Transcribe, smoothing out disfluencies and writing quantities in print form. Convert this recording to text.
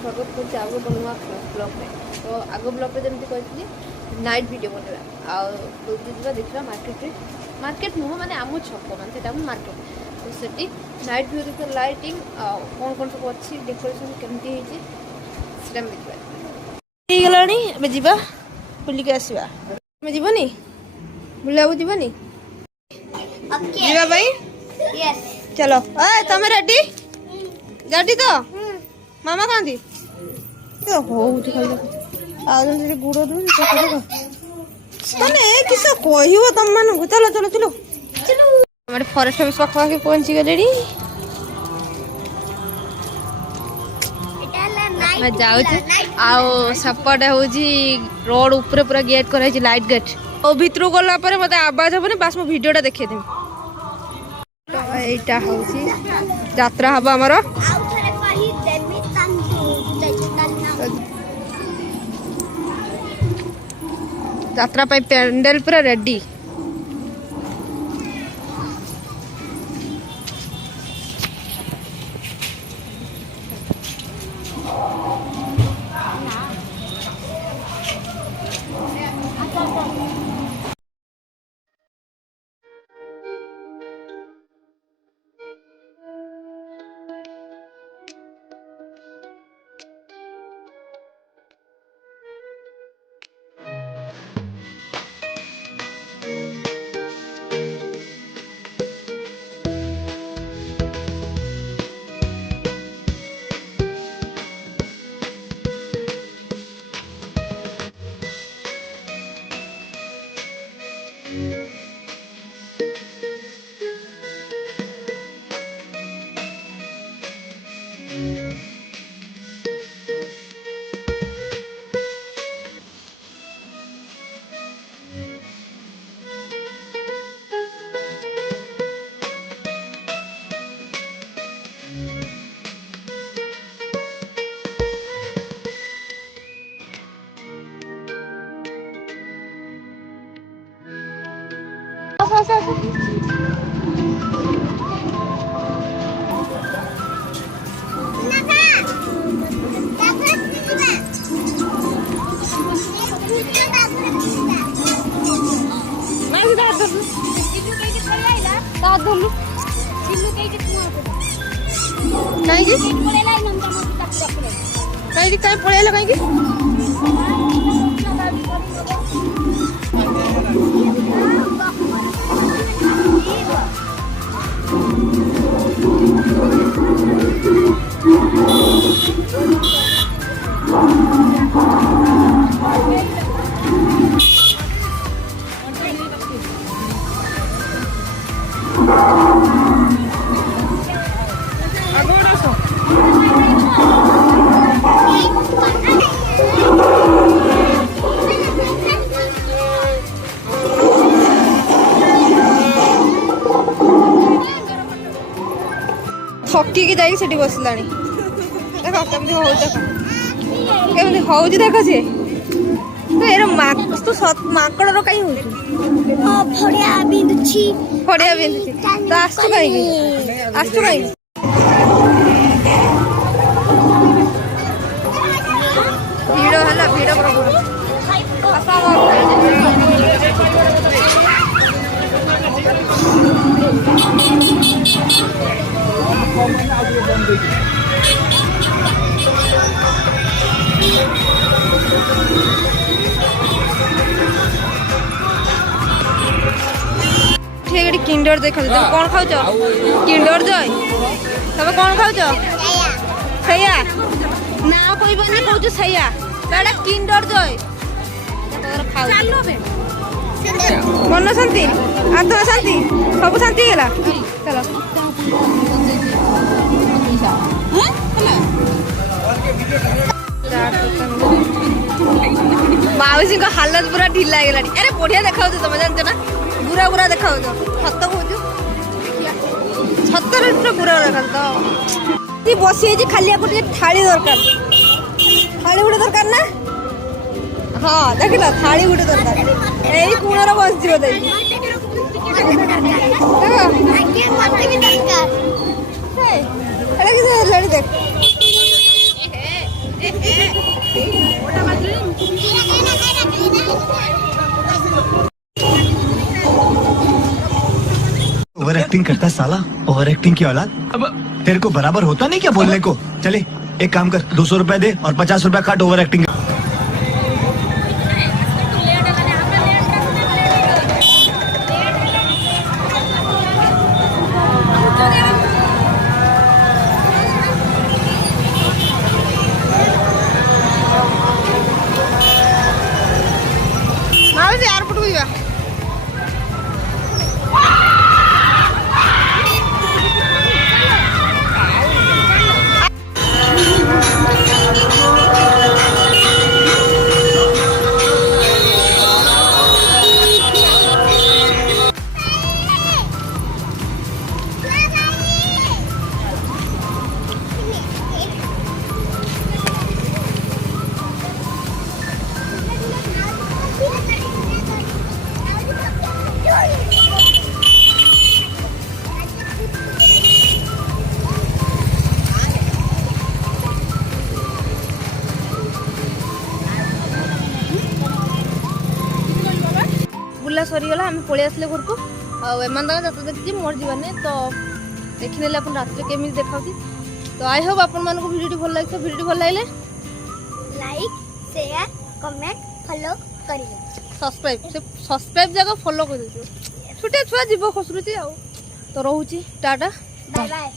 स्वागत कर आग बनवा ब्लॉग में। तो आग ब्लॉग में जमी कही नाइट वीडियो बनवा आजा देखा मार्केट नुह माने आम छक मानते मार्केट तो सेठी नाइट व्यू देखिए लाइटिंग कौन कौन सब अच्छी डेकोरेशन केमती देखा गलानी जा बुलिक आसवा जीवनी बुला जीवनी जीवा भाई चलो तुम रेडी रेडी तो मामा कहाँ हो गुड़ मैंने किस कह तुम मान चलो चलो चलो हमारे फॉरेस्ट ऑफिस पाखे पहुंची गले जाऊँ सपटे हूँ रोड ऊपर पूरा गेट कर लाइट गेट और भितर गला मत आवाज हेनी बास मो भिडटा देखेदेवी यहाँ हूँ यात्रा हम आमर यात्रा पेंडल पूरा रेडी कहीं पड़ेगा कहीं थकिकी जाइए बसला देख कमी हो कमी हो देख सी तो माकड़ कहीं फड़िया बिंदुची तो आसु कहीं भीड़ है भीड़ किंडर देखा तुम कौन खाऊ किंडर जय तुम कौन खाऊ सैया ना कोई कहूँ सैया बेटा किंडर जय मन शांति आत्मा शांति सब शांति है चलो माउसी को हालत पूरा ढिला है अरे बढ़िया देखा तुम जानते ना बुरा बुरा देखा सत कौच सतर पूरा बुरा देखा तो बसी खाली गोटे थाली दरकार थाली गोटे दरकार ना हाँ देख ला थाली गोटे दरकार यही कूणर बस देख ओवर एक्टिंग करता है साला, ओवर एक्टिंग की औलाद। अब तेरे को बराबर होता नहीं क्या बोलने को? चले एक काम कर, 200 रुपए दे और 50 रुपए काट ओवर एक्टिंग। एयरपोर्ट को जा बुला सरीगला आम पलि आसले घर को एमान जात देखी मोर जीवन तो देखी नेले अपन रात केमी देखा तो आई होप आपण मानको वीडियो भल लगे वीडियो भल लगे लाइक शेयर कमेंट फॉलो करिए सब्सक्राइब जगह फॉलो कर दे छोटे छुआ जीव खसुची तो रोची टाटा बाय बाय